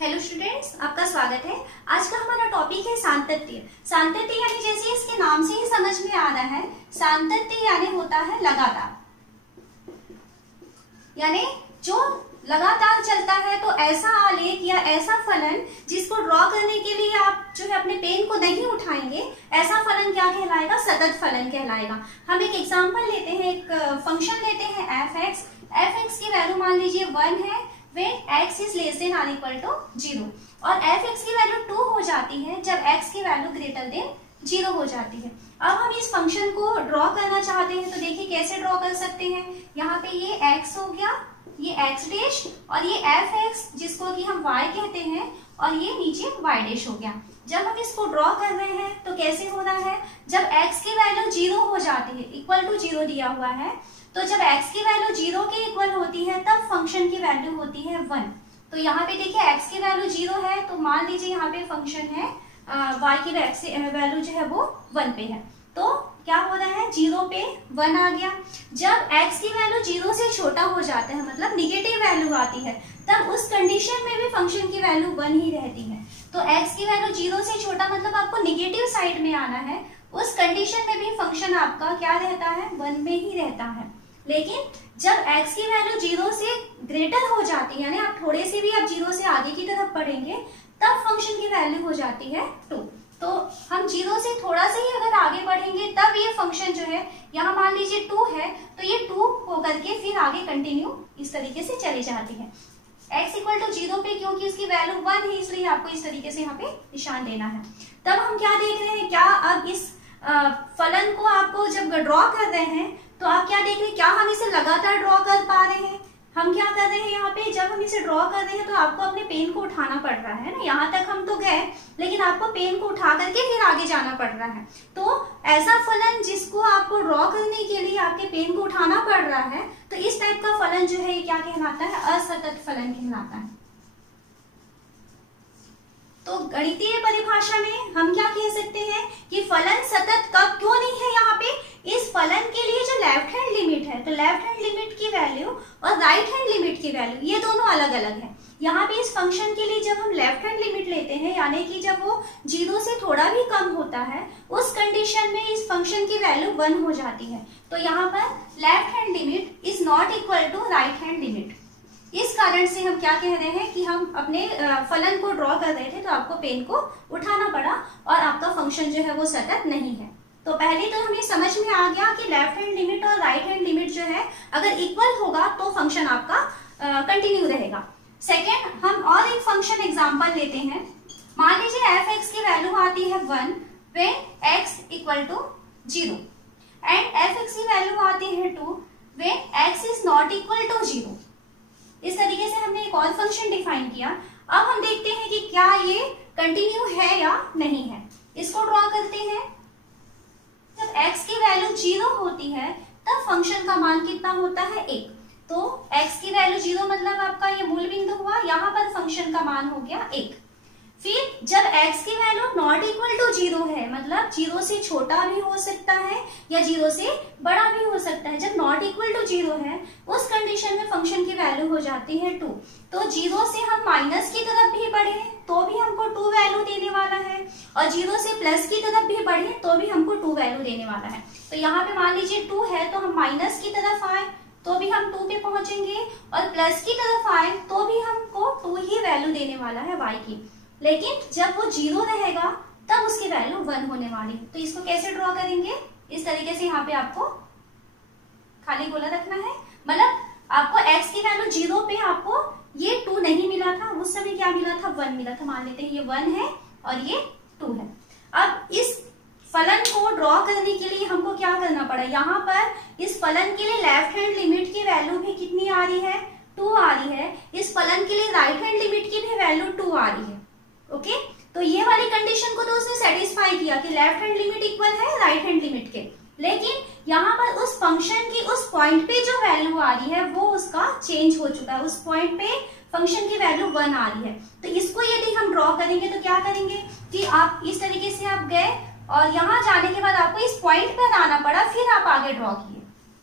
Hello students, आपका स्वागत है। आज का हमारा टॉपिक है सातत्य। सातत्य यानी जैसे इसके नाम से ही समझ में आ रहा है, सातत्य यानी होता है लगातार, यानी जो लगातार चलता है। तो ऐसा आलेख या ऐसा फलन जिसको ड्रॉ करने के लिए आप जो है अपने पेन को नहीं उठाएंगे, ऐसा फलन क्या कहलाएगा? सतत फलन कहलाएगा। हम एक एग्जांपल लेते हैं, एक फंक्शन लेते हैं f(x). f(x) की वैल्यू मान लीजिए 1 है when x is less than or equal to 0, और f(x) की वैल्यू 2 हो जाती है जब x की वैल्यू ग्रेटर देन 0 हो जाती है। अब हम इस फंक्शन को ड्रॉ करना चाहते हैं, तो देखिए कैसे ड्रॉ कर सकते हैं। यहाँ पे ये x हो गया, ये x डैश, और ये f(x) जिसको कि हम y कहते हैं, और ये नीचे y डैश हो गया। जब हम इसको ड्रॉ कर रहे हैं तो कैसे हो रहा है? जब x की वैल्यू 0 हो जाती है, इक्वल टू 0 दिया हुआ है, तो जब x की वैल्यू 0 के इक्वल होती है तब फंक्शन की वैल्यू होती है 1। तो यहाँ पे देखिए x की वैल्यू 0 है, तो मान लीजिए यहाँ पे फंक्शन है y की वैल्यू जो है वो 1 पे है। तो क्या हो रहा है? 0 पे 1 आ गया। जब x की वैल्यू 0 से छोटा हो जाता है, मतलब निगेटिव वैल्यू आती है, तब उस कंडीशन में भी फंक्शन की वैल्यू 1 ही रहती है। तो x की वैल्यू 0 से छोटा मतलब आपको निगेटिव साइड में आना है, उस कंडीशन में भी फंक्शन आपका क्या रहता है? 1 में ही रहता है। लेकिन जब x की वैल्यू 0 से ग्रेटर हो जाती है, यानी आप थोड़े से भी आप 0 से आगे की तरफ बढ़ेंगे, तब फंक्शन की वैल्यू हो जाती है 2। तो हम 0 से थोड़ा सा ही अगर आगे बढ़ेंगे तब ये फंक्शन जो है, यहाँ मान लीजिए 2 है, तो ये 2 होकर के फिर आगे कंटिन्यू इस तरीके से चली जाती है। x इक्वल टू 0 पे क्योंकि इसकी वैल्यू 1 है, इसलिए आपको इस तरीके से यहाँ पे निशान देना है। तब हम क्या देख रहे हैं? क्या अब इस फलन को आपको जब ड्रॉ कर रहे हैं तो आप क्या देख रहे हैं? क्या हम इसे लगातार ड्रॉ कर पा रहे हैं? हम क्या कर रहे हैं यहाँ पे? जब हम इसे ड्रॉ कर रहे हैं तो आपको अपने पेन को उठाना पड़ रहा है ना। यहाँ तक हम तो गए, लेकिन आपको पेन को उठा करके फिर आगे जाना पड़ रहा है। तो ऐसा फलन जिसको आपको ड्रॉ करने के लिए आपके पेन को उठाना पड़ रहा है, तो इस टाइप का फलन जो है ये क्या कहलाता है? असतत फलन कहलाता है। तो गणितीय परिभाषा में हम क्या कह सकते हैं कि फलन सतत कब क्यों नहीं है? यहाँ पे इस फलन के लिए जो लेफ्ट हैंड लिमिट है, तो लेफ्ट हैंड लिमिट की वैल्यू और राइट हैंड लिमिट की वैल्यू ये दोनों अलग अलग है। यहाँ पे इस फंक्शन के लिए जब हम लेफ्ट हैंड लिमिट लेते हैं, यानी कि जब वो 0 से थोड़ा भी कम होता है, उस कंडीशन में इस फंक्शन की वैल्यू 1 हो जाती है। तो यहाँ पर left hand limit is not equal to right hand limit. इस कारण से हम क्या कह रहे हैं कि हम अपने फलन को ड्रॉ कर रहे थे तो आपको पेन को उठाना पड़ा और आपका फंक्शन जो है वो सतत नहीं है। तो पहले तो हमें समझ में आ गया कि लेफ्ट हैंड लिमिट और राइट हैंड लिमिट जो है अगर इक्वल होगा तो फंक्शन आपका कंटिन्यू रहेगा। सेकेंड, हम और एक फंक्शन एग्जाम्पल लेते हैं। मान लीजिए f(x) की वैल्यू आती है 1 when x equal to 0 and f(x) की वैल्यू आती है 2 when x is not equal to 0। इस तरीके से हमने एक और फंक्शन डिफाइन किया। अब हम देखते हैं कि क्या ये कंटिन्यू है या नहीं है। इसको ड्रॉ करते हैं। जब x की वैल्यू 0 होती है तब फंक्शन का मान कितना होता है? 1। तो x की वैल्यू 0 मतलब आपका ये मूल बिंदु हुआ, यहाँ पर फंक्शन का मान हो गया 1। फिर जब x की वैल्यू नॉट इक्वल टू 0 है, मतलब 0 से छोटा भी हो सकता है या 0 से बड़ा भी हो सकता है, जब नॉट इक्वल टू 0 है उस कंडीशन में फंक्शन की वैल्यू हो जाती है 2। तो 0 से हम माइनस की तरफ भी बढ़े तो भी हमको 2 वैल्यू देने वाला है, और 0 से प्लस की तरफ भी बढ़े तो भी हमको 2 वैल्यू देने वाला है। तो यहाँ पे मान लीजिए 2 है, तो हम माइनस की तरफ आए तो भी हम 2 पे पहुंचेंगे, और प्लस की तरफ आए तो भी हमको 2 ही वैल्यू देने वाला है y की। लेकिन जब वो 0 रहेगा तब उसकी वैल्यू 1 होने वाली है। तो इसको कैसे ड्रॉ करेंगे? इस तरीके से यहाँ पे आपको खाली गोला रखना है, मतलब आपको x की वैल्यू 0 पे आपको ये 2 नहीं मिला था, उस समय क्या मिला था? 1 मिला था। मान लेते हैं ये 1 है और ये 2 है। अब इस फलन को ड्रॉ करने के लिए हमको क्या करना पड़ा? यहाँ पर इस फलन के लिए लेफ्ट हैंड लिमिट की वैल्यू भी कितनी आ रही है? 2 आ रही है। इस फलन के लिए राइट हैंड लिमिट की भी वैल्यू 2 आ रही है। ओके, तो ये वाली कंडीशन को तो उसने सेटिस्फाई किया कि लेफ्ट हैंड लिमिट इक्वल है राइट हैंड लिमिट के। लेकिन यहाँ पर उस फंक्शन की उस पॉइंट पे जो वैल्यू आ रही है वो उसका चेंज हो चुका है। उस पॉइंट पे फंक्शन की वैल्यू 1 आ रही है। तो इसको यदि हम ड्रॉ करेंगे तो क्या करेंगे कि आप इस तरीके से आप गए और यहाँ जाने के बाद आपको इस पॉइंट पर आना पड़ा, फिर आप आगे ड्रॉ किए।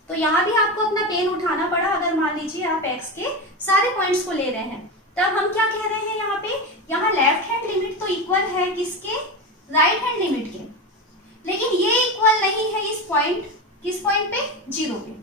तो यहाँ भी आपको अपना पेन उठाना पड़ा। अगर मान लीजिए आप x के सारे पॉइंट्स को ले रहे हैं तब हम क्या कह रहे हैं यहाँ पे, यहाँ लेफ्ट हैंड लिमिट तो इक्वल है किसके, राइट हैंड लिमिट के, लेकिन ये इक्वल नहीं है इस पॉइंट, किस पॉइंट पे, 0 पे।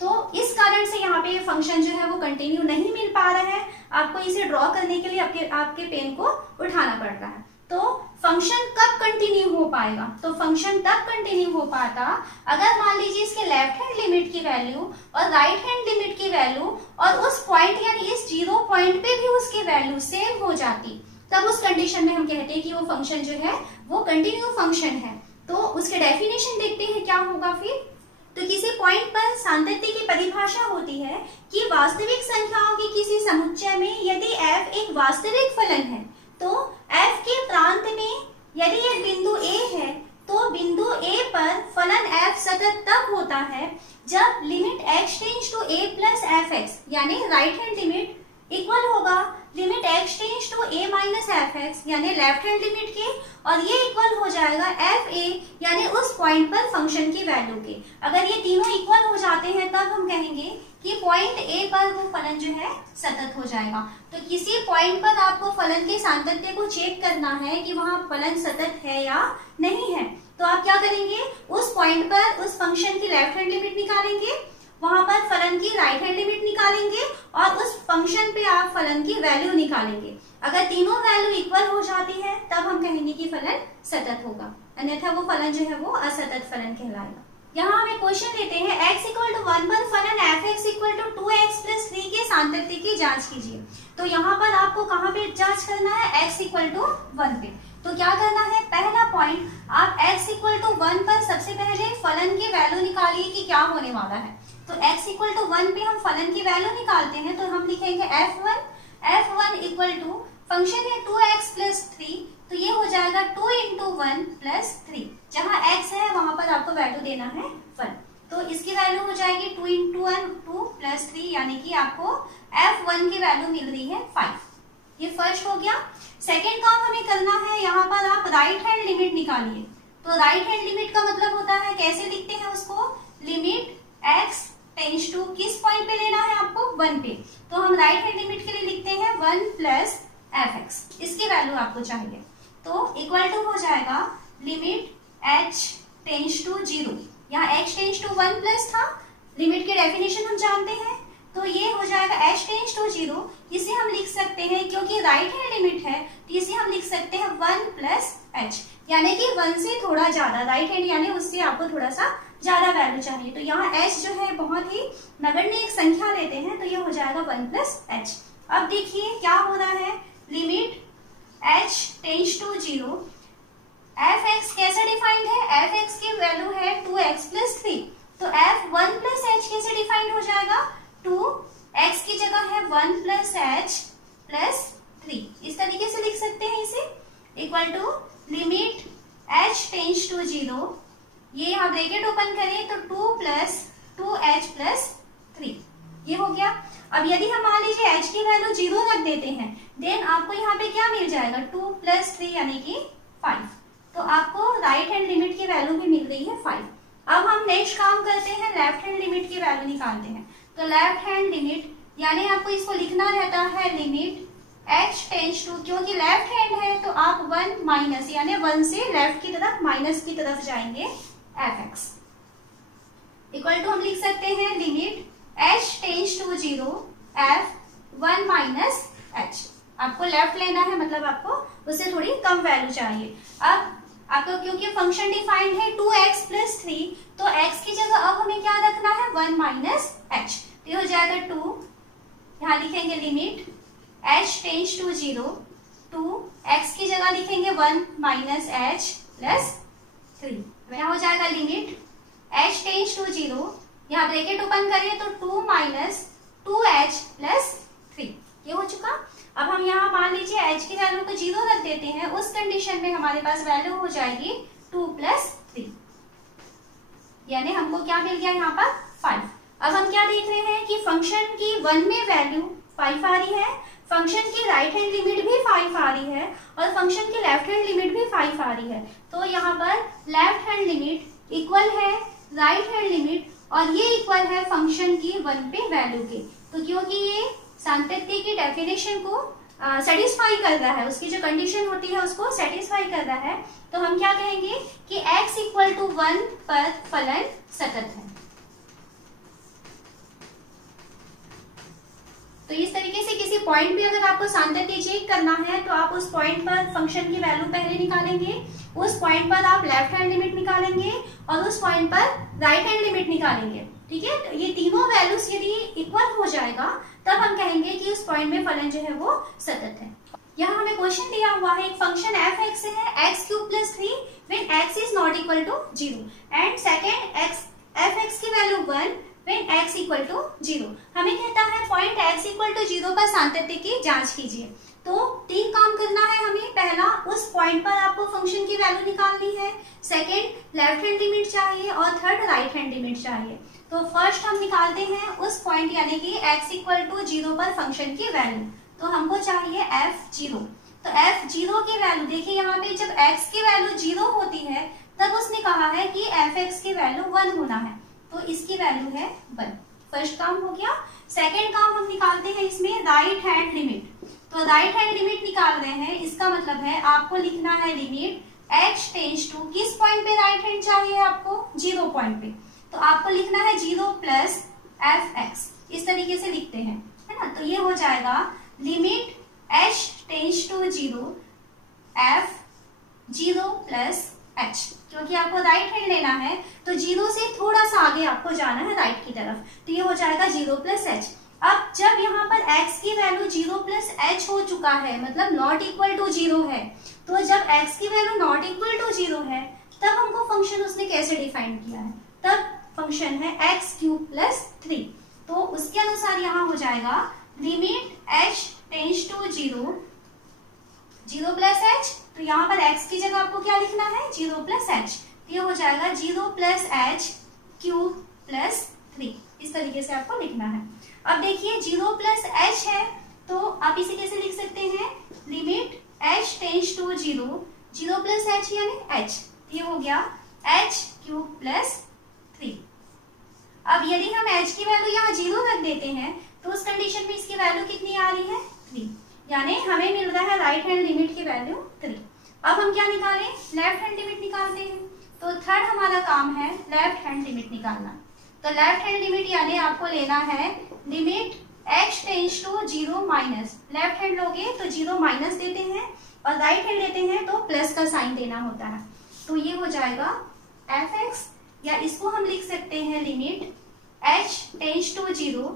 तो इस कारण से यहाँ पे ये फंक्शन जो है वो कंटिन्यू नहीं मिल पा रहा है। आपको इसे ड्रॉ करने के लिए आपके पेन को उठाना पड़ रहा है। तो फंक्शन कब कंटिन्यू हो पाएगा, तो फंक्शन तब कंटिन्यू हो पाता अगर मान लीजिए इसके लेफ्ट हैंड लिमिट की वैल्यू और राइट हैंड लिमिट की वैल्यू और उस पॉइंट यानी इस 0 पॉइंट पे भी उसकी वैल्यू सेम हो जाती, तब उस कंडीशन में हम कहते हैं कि वो फंक्शन जो है वो कंटिन्यू फंक्शन है। तो उसके डेफिनेशन देखते हैं क्या होगा फिर। तो किसी पॉइंट पर सातत्य की परिभाषा होती है कि वास्तविक संख्याओं की किसी समुच्चय में यदि f एक वास्तविक फलन है तो f के प्रांत में यदि एक बिंदु a है तो बिंदु a पर फलन f सतत तब होता है जब limit x tends to a plus fx यानी राइट हैंड लिमिट इक्वल होगा limit x tends to a minus fx यानी लेफ्ट हैंड लिमिट के, और ये इक्वल हो जाएगा fa यानी उस पॉइंट पर फंक्शन की वैल्यू के। अगर ये तीनों इक्वल हो जाते हैं तब हम कहेंगे कि पॉइंट a पर वो फलन जो है सतत हो जाएगा। तो किसी पॉइंट पर आपको फलन के सातत्य को चेक करना है कि वहां फलन सतत है या नहीं है, तो आप क्या करेंगे, उस पॉइंट पर उस फंक्शन की लेफ्ट हैंड लिमिट निकालेंगे, वहां पर फलन की राइट हैंड लिमिट निकालेंगे और उस फंक्शन पे आप फलन की वैल्यू निकालेंगे। अगर तीनों वैल्यू इक्वल हो जाती है तब हम कहेंगे कि फलन सतत होगा, अन्यथा वो फलन जो है वो असतत फलन कहलाएगा। यहाँ हमें क्वेश्चन देते हैं x इक्वल टू 1 पर फलन fx equal to 2x plus 3 के सातत्य की जांच कीजिए। तो यहाँ पर आपको कहाँ पे जांच करना है, x इक्वल टू 1 पे। तो क्या करना है, पहला पॉइंट आप x इक्वल टू 1 पर सबसे पहले फलन की वैल्यू निकालिए कि क्या होने वाला है। तो x इक्वल टू 1 पे हम फलन की वैल्यू निकालते हैं, तो हम लिखेंगे f1 इक्वल टू फंक्शन है 2x प्लस 3, तो ये हो जाएगा 2 इंटू 1 प्लस 3, जहाँ x है वहां पर आपको वैल्यू देना है 1, तो इसकी वैल्यू हो जाएगी 2 इंटू 1 2 प्लस 3, यानी कि आपको f1 की वैल्यू मिल रही है 5। ये फर्स्ट हो गया। सेकेंड काम हमें करना है, यहाँ पर आप राइट हैंड लिमिट निकालिए। तो राइट हैंड लिमिट का मतलब होता है, कैसे लिखते हैं उसको, लिमिट x टेंड्स टू किस पॉइंट पे लेना है आपको, 1 पे। तो हम राइट हैंड लिमिट के लिए लिखते हैं 1 प्लस fx, इसकी वैल्यू आपको चाहिए। तो इक्वल टू हो जाएगा लिमिट h टेंड्स टू 0, यहाँ h टेंड्स टू 1 प्लस था, लिमिट के डेफिनेशन हम जानते हैं, तो ये हो जाएगा h टेंड्स टू 0। इसे हम लिख सकते हैं, क्योंकि राइट हैंड लिमिट है तो इसे हम लिख सकते हैं 1 प्लस h, यानी कि 1 से थोड़ा ज्यादा, राइट हैंड यानी उससे आपको थोड़ा सा ज्यादा वैल्यू चाहिए। तो यहाँ h जो है बहुत ही नगण्य एक संख्या लेते हैं, तो ये हो जाएगा 1 प्लस h। अब देखिए क्या हो रहा है, limit h tends to 0, fx कैसे डिफाइंड है, fx की वैल्यू है 2x प्लस 3, तो f1 प्लस h कैसे डिफाइंड हो जाएगा, 2x की जगह है 1 प्लस h प्लस 3, इस तरीके से लिख सकते हैं इसे, equal to limit h tends to 0, ये यहाँ ब्रैकेट ओपन करें तो 2 प्लस 2h प्लस 3, ये हो गया। अब यदि हम मान लीजिए h की वैल्यू 0 रख देते हैं, देन आपको यहाँ पे क्या मिल जाएगा, 2 प्लस 3 यानी कि 5, तो आपको राइट हैंड लिमिट की वैल्यू भी मिल रही है 5। अब हम नेक्स्ट काम करते हैं, लेफ्ट हैंड लिमिट की वैल्यू निकालते हैं। तो लेफ्ट हैंड लिमिट यानी आपको इसको लिखना रहता है लिमिट h टेंड्स टू, क्योंकि लेफ्ट हैंड है तो आप 1 माइनस यानी 1 से लेफ्ट की तरफ माइनस की तरफ जाएंगे, fx इक्वल टू हम लिख सकते हैं limit h tends to 0 f1 minus h। आपको लेफ्ट लेना है, मतलब आपको उससे थोड़ी कम वैल्यू चाहिए। अब आपको क्योंकि फंक्शन डिफाइंड है 2x प्लस 3, तो x की जगह अब हमें क्या रखना है, 1 माइनस h, तो ये हो जाएगा 2, यहाँ लिखेंगे limit h tends to 0, 2x की जगह लिखेंगे 1 माइनस h प्लस 3, यहाँ हो जाएगा लिमिट h टेंड्स टू 0, यहाँ ब्रैकेट ओपन करिए तो 2 माइनस 2h प्लस 3, ये हो चुका। अब हम यहाँ मान लीजिए h की वैल्यू को 0 रख देते हैं, उस कंडीशन में हमारे पास वैल्यू हो जाएगी 2 प्लस 3, यानी हमको क्या मिल गया यहाँ पर 5। अब हम क्या देख रहे हैं कि फंक्शन की 1 में वैल्यू 5 आ रही है, फंक्शन की राइट हैंड लिमिट भी 5 आ रही है और फंक्शन की लेफ्ट हैंड लिमिट भी 5 आ रही है। तो यहाँ पर लेफ्ट हैंड लिमिट इक्वल है राइट हैंड लिमिट और ये इक्वल है फंक्शन की 1 पे वैल्यू के। तो क्योंकि ये सातत्य की डेफिनेशन को सेटिस्फाई कर रहा है, उसकी जो कंडीशन होती है उसको सेटिस्फाई कर रहा है, तो हम क्या कहेंगे कि x इक्वल टू 1 पर फलन सतत है। तो इस तरीके से किसी पॉइंट पे अगर आपको सातत्य चेक करना है तो आप उस पॉइंट पर फंक्शन की वैल्यू पहले निकालेंगे, उस पॉइंट पर आप लेफ्ट हैंड लिमिट निकालेंगे और उस पॉइंट पर राइट हैंड लिमिट निकालेंगे। ठीक है, तो ये तीनों वैल्यूज यदि इक्वल हो जाएगा तब हम कहेंगे कि उस पॉइंट में फलन जो है वो सतत है। यहाँ हमें क्वेश्चन दिया हुआ है, एक फंक्शन एफ एक्स है x cube plus 3 when x is not equal to 0 and second f x की value 1 when x equal to 0। हमें कहता है पॉइंट एक्स इक्वल टू 0 पर सातत्य की जांच कीजिए। तो 3 काम करना है हमें, पहला उस पॉइंट पर आपको फंक्शन की वैल्यू निकालनी है, सेकेंड लेफ्ट हैंड लिमिट चाहिए और थर्ड राइट हैंड लिमिट चाहिए। तो फर्स्ट हम निकालते हैं उस पॉइंट यानी कि x इक्वल टू 0 पर फंक्शन की वैल्यू, तो हमको चाहिए f0। तो f0 की वैल्यू देखिए, यहाँ पे जब x की वैल्यू 0 होती है तब उसने कहा है कि fx की वैल्यू 1 होना है, तो इसकी वैल्यू है 1। फर्स्ट काम हो गया। सेकेंड काम हम निकालते हैं इसमें राइट हैंड लिमिट। तो राइट हैंड लिमिट निकाल रहे हैं, इसका मतलब है आपको लिखना है लिमिट h टेंड्स टू, किस पॉइंट पे राइट हैंड चाहिए आपको, 0 पॉइंट पे, तो आपको लिखना है 0 प्लस fx, इस तरीके से लिखते हैं, है ना। तो ये हो जाएगा limit h tends to 0 f0 plus h, क्योंकि आपको राइट हैंड लेना है तो 0 से थोड़ा सा आगे आपको जाना है राइट की तरफ, तो ये हो जाएगा 0 प्लस h। अब जब यहाँ पर x की वैल्यू 0 प्लस h हो चुका है, मतलब नॉट इक्वल टू 0 है, तो जब x की वैल्यू नॉट इक्वल टू 0 है तब हमको फंक्शन उसने कैसे डिफाइन किया है, तब फंक्शन है x क्यूब प्लस 3। तो उसके अनुसार यहाँ हो जाएगा limit h tends to 0 plus h, तो यहाँ पर x की जगह आपको क्या लिखना है, 0 प्लस h, ये हो जाएगा 0 प्लस h क्यूब प्लस 3, इस तरीके से आपको लिखना है। अब देखिए 0 प्लस h है तो आप इसे कैसे लिख सकते हैं, limit h tends to 0 plus h यानी h, ये हो गया h क्यूब प्लस 3। अब यदि हम h की वैल्यू यहाँ 0 रख देते हैं तो उस कंडीशन में इसकी वैल्यू कितनी आ रही है, 3, यानी हमें मिल रहा है राइट हैंड लिमिट की वैल्यू 3। अब हम क्या निकालें, लेफ्ट हैंड लिमिट निकालते हैं। तो थर्ड हमारा काम है लेफ्ट हैंड लिमिट निकालना। तो लेफ्ट हैंड लिमिट यानी आपको लेना है limit h tends to 0 minus, left hand लोगे तो 0 माइनस देते हैं और राइट हैंड लेते हैं तो प्लस का साइन देना होता है, तो ये हो जाएगा fx, या इसको हम लिख सकते हैं limit h tends to 0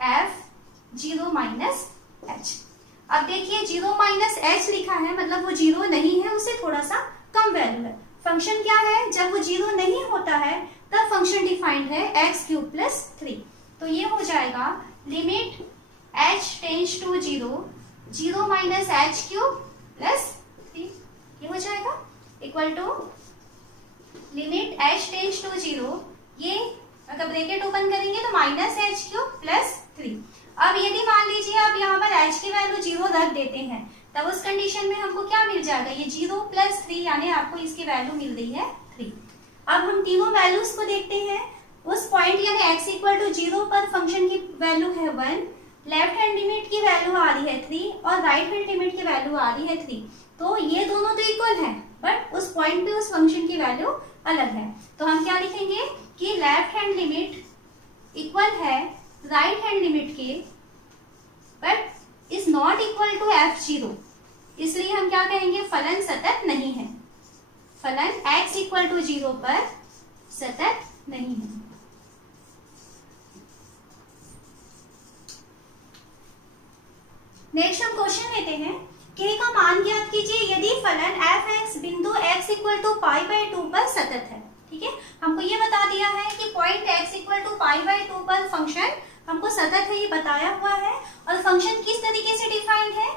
f0 minus h। अब देखिए 0 माइनस h लिखा है, मतलब वो 0 नहीं है, उससे थोड़ा सा कम वैल्यू है। फंक्शन क्या है, जब वो 0 नहीं होता है तब फंक्शन डिफाइंड है x क्यूब प्लस 3। तो ये हो जाएगा limit h tends to 0 minus h cube plus 3, ये हो जाएगा equal to limit h tends to 0, ये अगर ब्रैकेट ओपन करेंगे तो माइनस h क्यूब प्लस 3। अब यदि मान लीजिए आप यहाँ पर h की वैल्यू 0 रख देते हैं तब उस कंडीशन में हमको क्या मिल जाएगा, ये 0 प्लस 3, यानी आपको इसकी वैल्यू मिल रही है 3। अब हम तीनों वैल्यूज को देखते हैं। उस पॉइंट यानी x इक्वल टू 0 पर फंक्शन की वैल्यू है 1, लेफ्ट हैंड लिमिट की वैल्यू आ रही है 3 और राइट हैंड लिमिट की वैल्यू आ रही है 3। तो ये दोनों तो इक्वल है, बट उस पॉइंट पे उस फंक्शन की वैल्यू अलग है। तो हम क्या लिखेंगे कि लेफ्ट हैंड लिमिट इक्वल है राइट हैंड लिमिट के, but is not equal to f0, इसलिए हम क्या कहेंगे, फलन सतत नहीं है, फलन x इक्वल टू 0 पर सतत नहीं है। नेक्स्ट हम क्वेश्चन लेते हैं, k का मान ज्ञात कीजिए यदि फलन f(x) बिंदु x इक्वल टू π/2 पर सतत है। ठीक है, हमको ये बता दिया है कि पॉइंट x इक्वल टू π/2 पर फंक्शन हमको सतत है, ये बताया हुआ है। और फंक्शन किस तरीके से डिफाइंड है,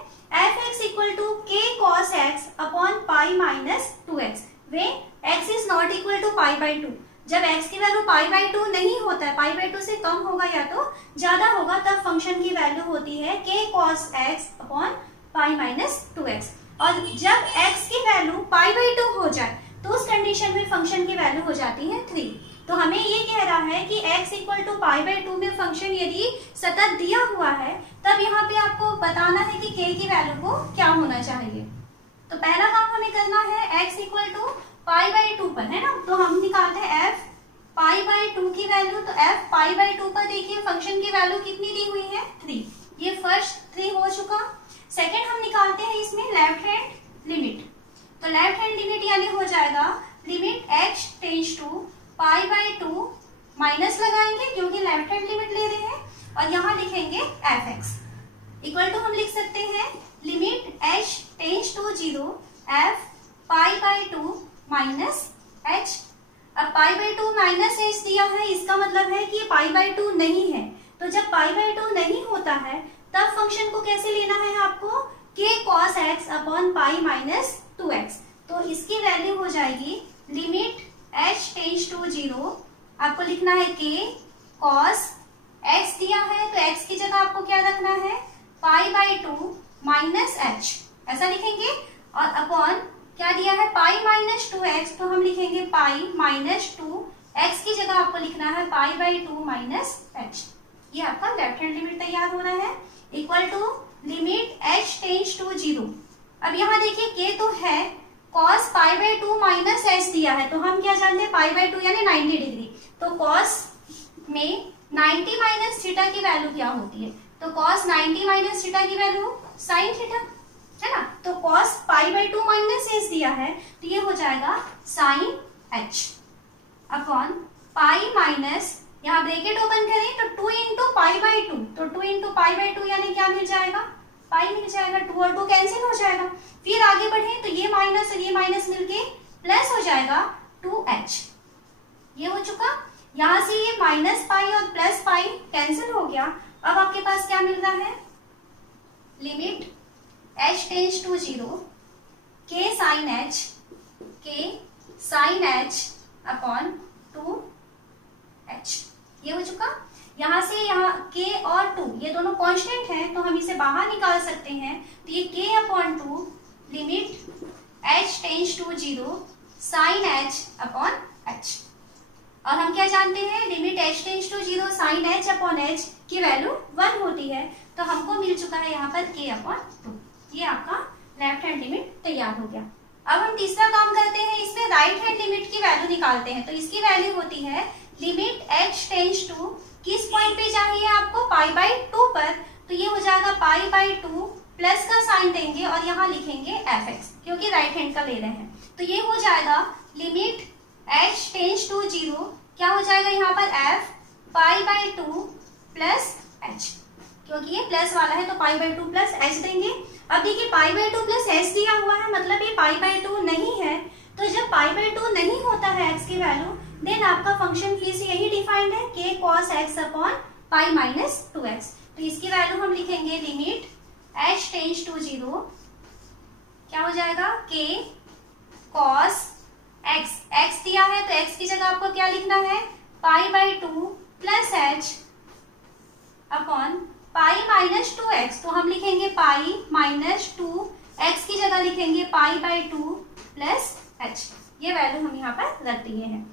f(x) equal to k cos x upon π minus 2x where x is not equal to π/2। जब x की वैल्यू π/2 नहीं होता है, π/2 से कम होगा या तो ज्यादा होगा, तब फंक्शन की वैल्यू होती है k cos x upon π minus 2x। और जब x की वैल्यू π/2 हो जाए तो उस कंडीशन में फंक्शन की वैल्यू हो जाती है 3। तो हमें ये कह रहा है कि x इक्वल टू π/2 में फंक्शन यदि सतत दिया हुआ है तब यहाँ पे आपको बताना है कि k की वैल्यू को क्या होना चाहिए। तो पहला काम हमें करना है x इक्वल टू π/2 पर, है ना, तो हम निकालते हैं f π/2 की वैल्यू। तो f π/2 पर देखिए फंक्शन की वैल्यू कितनी दी हुई है 3, ये फर्स्ट 3 हो चुका। सेकेंड हम निकालते हैं इसमें लेफ्ट हैंड लिमिट। तो लेफ्ट हैंड लिमिट यानी हो जाएगा limit h tends to π/2 minus लगाएंगे क्योंकि लेफ्ट हैंड लिमिट ले रहे हैं और यहाँ लिखेंगे fx इक्वल टू हम लिख सकते हैं limit h tends to 0 f π/2 minus h। अब π/2 माइनस h दिया है, इसका मतलब है कि π/2 नहीं है। तो जब π/2 नहीं होता है तब फंक्शन को कैसे लेना है आपको, k cos x upon pi minus 2x। तो इसकी वैल्यू हो जाएगी लिमिट h टेंड्स टू 0, आपको लिखना है k cos x दिया है तो x की जगह आपको क्या रखना है π/2 माइनस h, ऐसा लिखेंगे। और अपॉन क्या दिया है पाई माइनस 2x, तो हम लिखेंगे पाई माइनस 2x की जगह आपको लिखना है π/2 माइनस h। ये आपका लेफ्ट हैंड लिमिट तैयार हो रहा है equal to limit h tends to 0। अब यहाँ देखिए k तो है, cos π/2 माइनस h दिया है तो हम क्या जानते हैं π/2 यानी 90 डिग्री। तो cos में 90 माइनस थीटा की वैल्यू क्या होती है, तो cos 90 माइनस थीटा की वैल्यू sin थीटा, है ना। तो cos π/2 माइनस h दिया है तो ये हो जाएगा sin h upon pi minus, यहाँ ब्रैकेट ओपन करें तो 2 इंटू π/2, तो 2 इंटू π/2 यानी क्या मिल जाएगा पाई मिल जाएगा, 2 और 2 कैंसिल हो जाएगा। फिर आगे बढ़े तो ये माइनस और ये माइनस मिलके प्लस हो जाएगा 2h, ये हो चुका। यहाँ से ये माइनस पाई और प्लस पाई कैंसिल हो गया। अब आपके पास क्या मिल रहा है limit h tends to 0 k sin h upon 2h, ये हो चुका। यहाँ से यहाँ k और 2 ये दोनों कांस्टेंट हैं तो हम इसे बाहर निकाल सकते हैं। तो ये k upon 2 limit h tends to 0 sin h upon h। और हम क्या जानते हैं limit h tends to 0 sin h upon h की वैल्यू 1 होती है। तो हमको मिल चुका है यहाँ पर k अपॉन 2। ये आपका लेफ्ट हैंड लिमिट तैयार हो गया। अब हम तीसरा काम करते हैं, इसमें राइट हैंड लिमिट की वैल्यू निकालते हैं। तो इसकी वैल्यू होती है लिमिट h टेंड्स टू, किस पॉइंट पे चाहिए आपको π/2 पर, तो ये हो जाएगा π/2 प्लस का साइन देंगे और यहाँ लिखेंगे fx क्योंकि राइट हैंड का ले रहे हैं। तो ये हो जाएगा लिमिट h टेंड्स टू 0, क्या हो जाएगा यहाँ पर f π/2 प्लस h, क्योंकि ये प्लस वाला है तो π/2 प्लस h देंगे। अब देखिए π/2 प्लस h दिया हुआ है मतलब ये π/2 नहीं है। तो जब π/2 नहीं होता है x की वैल्यू देन आपका फंक्शन फिर से यही डिफाइंड है k cos x upon pi minus 2x। तो इसकी वैल्यू हम लिखेंगे लिमिट h टेंड्स टू 0, क्या हो जाएगा k cos x, x दिया है तो x की जगह आपको क्या लिखना है π/2 plus h upon pi minus 2x। तो हम लिखेंगे पाई माइनस 2x की जगह लिखेंगे π/2 प्लस h। ये वैल्यू हम यहाँ पर रख दिए हैं।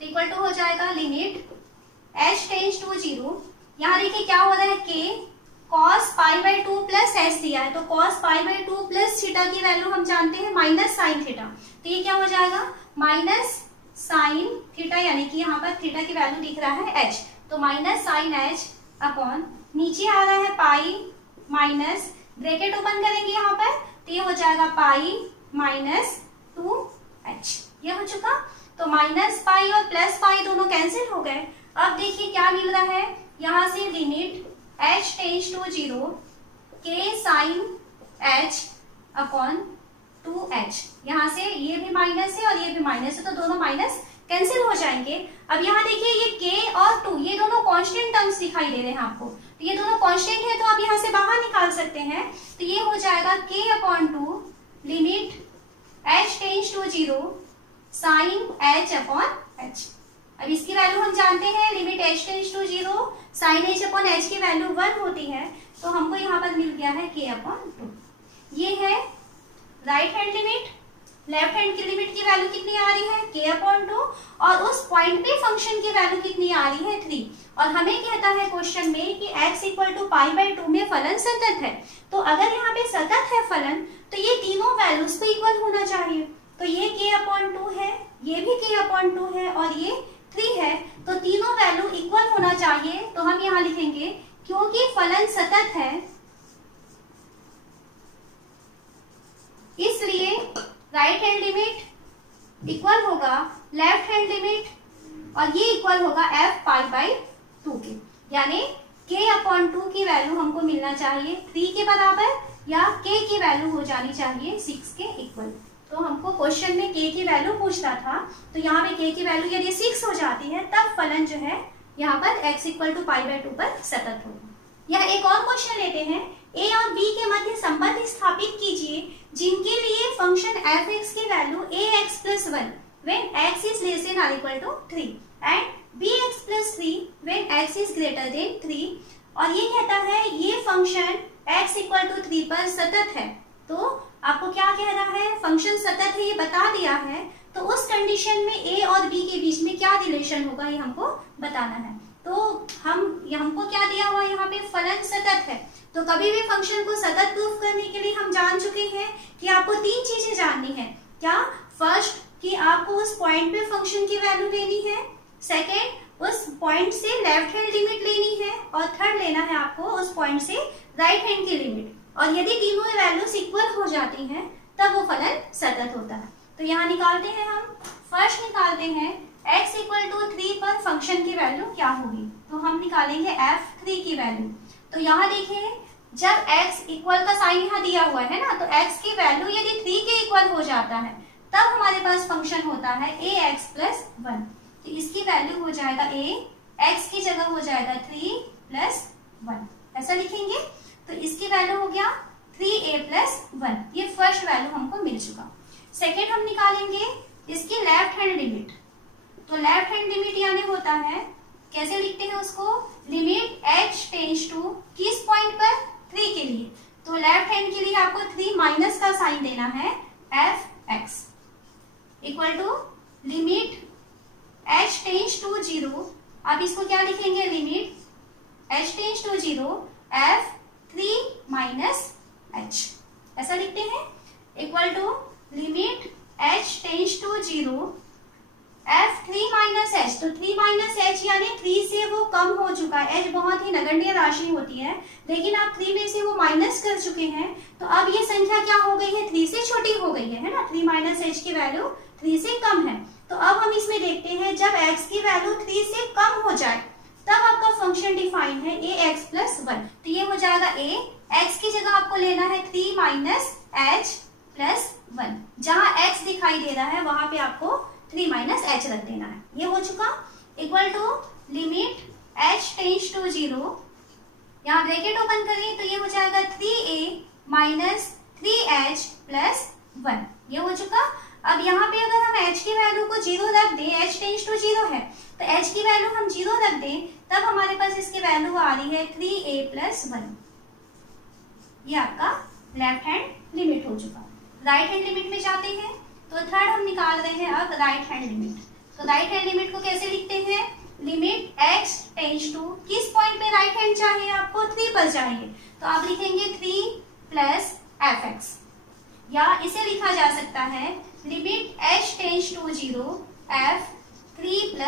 इक्वल टू हो जाएगा लिमिट h टेंड्स टू 0, यहाँ देखिए क्या हो रहा है k cos π/2 प्लस h दिया है तो cos π/2 प्लस थीटा की वैल्यू हम जानते हैं माइनस साइन थीटा। तो ये क्या हो जाएगा माइनस साइन थीटा, यानी कि यहाँ पर थीटा की वैल्यू दिख रहा है h, तो माइनस साइन h अपॉन नीचे आ रहा है पाई माइनस, ब्रैकेट ओपन करेंगे यहाँ पर तो ये हो जाएगा पाई माइनस 2h, ये हो चुका। तो माइनस पाई और प्लस पाई दोनों कैंसिल हो गए। अब देखिए क्या मिल रहा है, यहाँ से limit h tends to 0 k sin h upon 2h, यहाँ से ये भी माइनस है और ये भी माइनस है तो दोनों माइनस कैंसिल हो जाएंगे। अब यहाँ देखिए ये k और 2 ये दोनों कांस्टेंट टर्म्स दिखाई दे रहे हैं आपको, तो ये दोनों कांस्टेंट है तो आप यहाँ से बाहर निकाल सकते हैं। तो ये हो जाएगा k upon 2 limit h tends to 0 sine h upon h। अब इसकी वैल्यू हम जानते हैं limit h tends to 0 sine h upon h की वैल्यू 1 होती है तो हमको यहाँ पर मिल गया है k अपॉन 2। ये है right hand limit. Left hand की लिमिट की वैल्यू कितनी आ रही है k/2 और उस पॉइंट पे फंक्शन की वैल्यू कितनी आ रही है 3। और हमें कहता है क्वेश्चन में कि x = π/2 में फलन सतत है। तो अगर यहाँ पे सतत है फलन तो ये तीनों वैल्यूज पे इक्वल होना चाहिए। तो ये k/2 है, ये भी k/2 है और ये 3 है, तो तीनों वैल्यू इक्वल होना चाहिए। तो हम यहाँ लिखेंगे क्योंकि फलन सतत है इसलिए राइट हैंड लिमिट इक्वल होगा लेफ्ट हैंड लिमिट और ये इक्वल होगा f π/2 के, यानी k/2 की वैल्यू हमको मिलना चाहिए 3 के बराबर या k की वैल्यू हो जानी चाहिए 6 के इक्वल। तो हमको क्वेश्चन में k की वैल्यू पूछता था, तो यहाँ पे k की वैल्यू यदि 6 हो जाती है तब फलन जो है यहाँ पर x = π/2 पर सतत होगा। यह एक और क्वेश्चन लेते हैं, a और b के मध्य संबंध स्थापित कीजिए जिनके लिए फंक्शन f(x) की value ax + 1 when x is less than or equal to 3 and bx + 3 when x is greater than 3। और ये कहता है ये फंक्शन x = 3 पर सतत है। तो आपको क्या कह रहा है, फंक्शन सतत है ये बता दिया है, तो उस कंडीशन में a और b के बीच में क्या रिलेशन होगा ये हमको बताना है। तो हमको क्या दिया हुआ यहाँ पे, फलन सतत है। तो कभी भी फंक्शन को सतत प्रूफ करने के लिए हम जान चुके हैं कि आपको 3 चीजें जाननी है। क्या, फर्स्ट कि आपको उस पॉइंट पे फंक्शन की वैल्यू लेनी है, सेकेंड उस पॉइंट से लेफ्ट हैंड लिमिट लेनी है और थर्ड लेना है आपको उस पॉइंट से राइट हैंड की लिमिट। और यदि तीनों वैल्यूज इक्वल हो जाती हैं तब वो फलन सतत होता है। तो यहाँ निकालते हैं हम, फर्स्ट निकालते हैं x = 3 पर फंक्शन की वैल्यू क्या होगी। तो हम निकालेंगे f(3) की वैल्यू। तो यहाँ देखिए जब x इक्वल का साइन यहाँ दिया हुआ है ना, तो x की वैल्यू यदि 3 के इक्वल हो जाता है तब हमारे पास फंक्शन होता है ax + 1। तो इसकी वैल्यू हो जाएगा a, x की जगह हो जाएगा 3 + 1, ऐसा लिखेंगे। तो इसकी वैल्यू हो गया 3a + 1, ये फर्स्ट वैल्यू हमको मिल चुका। सेकेंड हम निकालेंगे इसकी लेफ्ट हैंड लिमिट। तो लेफ्ट हैंड लिमिट यानी होता है, कैसे लिखते हैं उसको, लिमिट h टेंड्स टू किस पॉइंट पर, 3 के लिए। तो लेफ्ट हैंड के लिए आपको 3 माइनस का साइन देना है, f(x) = limit h tends to 0। आप इसको क्या लिखेंगे, limit h tends to 0 f(3 - h), ऐसा लिखते हैं, equal to limit h tends to 0 f(3 - h)। तो 3 - h यानी 3 से वो कम हो चुका है। h बहुत ही नगण्य राशि होती है, लेकिन आप 3 में से वो माइनस कर चुके हैं, तो अब ये संख्या क्या हो गई है, 3 से छोटी हो गई है ना। 3 - h की वैल्यू 3 से कम है। तो अब हम इसमें देखते हैं जब x की वैल्यू 3 से कम हो जाए तब आपका फंक्शन डिफाइन है ax + 1। तो ये हो जाएगा a, x की जगह आपको लेना है 3 - h + 1। जहां x दिखाई दे रहा है वहां पे आपको 3 - h रख देना है। ये हो चुका, equal to limit h tends to 0, यहाँ ब्रैकेट ओपन करें तो ये हो जाएगा 3a - 3h + 1, ये हो चुका। अब यहाँ पे अगर हम h की वैल्यू को 0 रख दें, h टेंड्स टू 0 है, तो h की वैल्यू हम 0 रख दें तब हमारे पास इसकी वैल्यू आ रही है 3a + 1। ये आपका लेफ्ट हैंड लिमिट हो चुका। राइट हैंड लिमिट में जाते हैं, तो थर्ड हम निकाल रहे हैं अब राइट हैंड लिमिट। तो राइट हैंड लिमिट को कैसे लिखते हैं, लिमिट x टेंड्स टू किस पॉइंट पे राइट हैंड चाहिए आपको, 3 पर चाहिए, तो आप लिखेंगे 3 + f(x), या इसे लिखा जा सकता है limit h tends to 0 f(3 +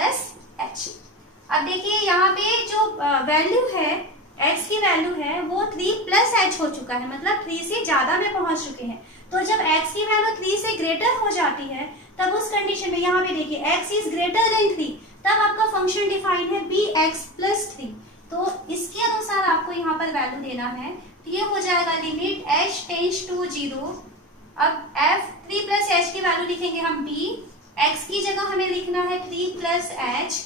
h)। अब देखिए यहाँ पे जो वैल्यू है, x की वैल्यू है वो 3 + h हो चुका है, मतलब 3 से ज्यादा में पहुंच चुके हैं। तो जब x की वैल्यू 3 से ग्रेटर हो जाती है तब उस कंडीशन में यहाँ पे देखिए x इज ग्रेटर देन 3, तब आपका फंक्शन डिफाइन है bx + 3। तो इसके अनुसार आपको यहाँ पर वैल्यू देना है। तो ये हो जाएगा लिमिट h टेंड्स टू 0। अब f(3 + h) की वैल्यू लिखेंगे हम b, x की जगह हमें लिखना है 3 + h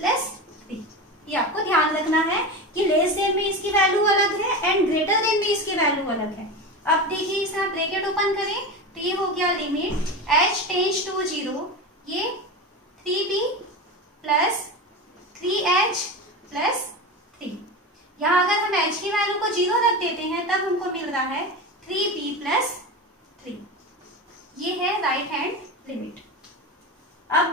+ 3। ये आपको ध्यान रखना है कि लेस देन में इसकी वैल्यू अलग है एंड ग्रेटर देन में इसकी वैल्यू अलग है। अब देखिए इसे आप ब्रैकेट ओपन करें तो ये हो गया लिमिट h टेंड्स टू 0, ये 3b + 3h + 3। यहाँ अगर हम h की वैल्यू को 0 रख देते हैं तब हमको मिल रहा है 3b + 3। ये है राइट हैंड लिमिट। अब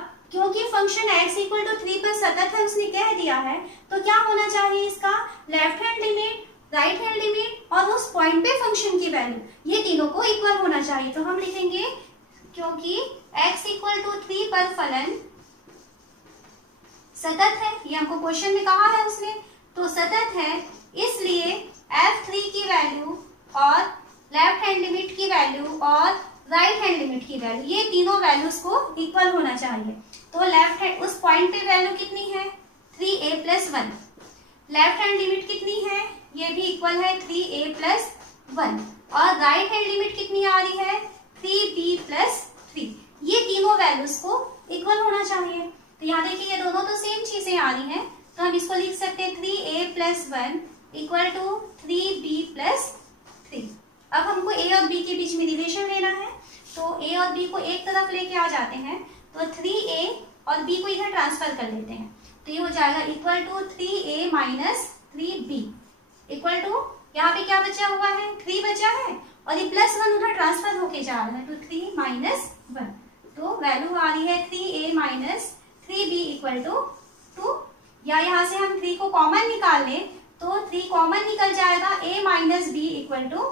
इक्वल टू 3 पर सतत है उसने कह दिया है, तो क्या होना चाहिए इसका left hand limit, right hand limit और उस पॉइंट पे फंक्शन की वैल्यू, ये तीनों को इक्वल होना चाहिए। तो हम लिखेंगे क्योंकि x इक्वल टू 3 पर फलन सतत है, ये हमको क्वेश्चन में कहा है उसने, तो सतत है, इसलिए f3 की वैल्यू और लेफ्ट हैंड लिमिट की वैल्यू और राइट हैंड लिमिट की वैल्यू, ये तीनों वैल्यूज को इक्वल होना चाहिए। तो लेफ्ट हैंड उस पॉइंट पे वैल्यू कितनी है 3a + 1, लेफ्ट हैंड लिमिट कितनी है, ये भी इक्वल है 3a + 1 और राइट हैंड लिमिट कितनी आ रही है 3b + 3, ये तीनों वैल्यूज को इक्वल होना चाहिए। तो यहाँ देखिए ये दोनों तो सेम चीजें आ रही हैं, तो हम इसको लिख सकते हैं 3a + 1 इक्वल टू 3b + 3। अब हमको a और b के बीच में रिलेशन लेना है, तो a और b को एक तरफ लेके आ जाते हैं, तो 3a और b को इधर ट्रांसफर कर लेते हैं, तो ये हो जाएगा equal to 3a - 3b equal to, यहाँ पे क्या बचा हुआ है 3 बचा है और ये +1 उधर ट्रांसफर होके जा रहा है, तो 3 - 1, तो वैल्यू आ रही है 3a - 3b इक्वल टू 2, या यहाँ से हम 3 को कॉमन निकाल लें तो 3 कॉमन निकल जाएगा, a - b इक्वल टू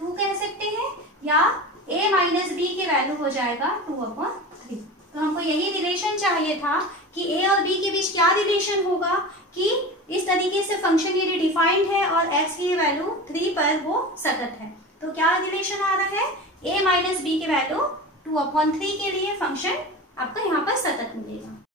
2 कह सकते हैं, या a - b की वैल्यू हो जाएगा 2/3। तो हमको यही रिलेशन चाहिए था कि a और b के बीच क्या रिलेशन होगा, कि इस तरीके से फंक्शन यदि डिफाइंड है और x की वैल्यू 3 पर वो सतत है, तो क्या रिलेशन आ रहा है a - b की वैल्यू 2/3 के लिए फंक्शन आपको यहाँ पर सतत मिलेगा।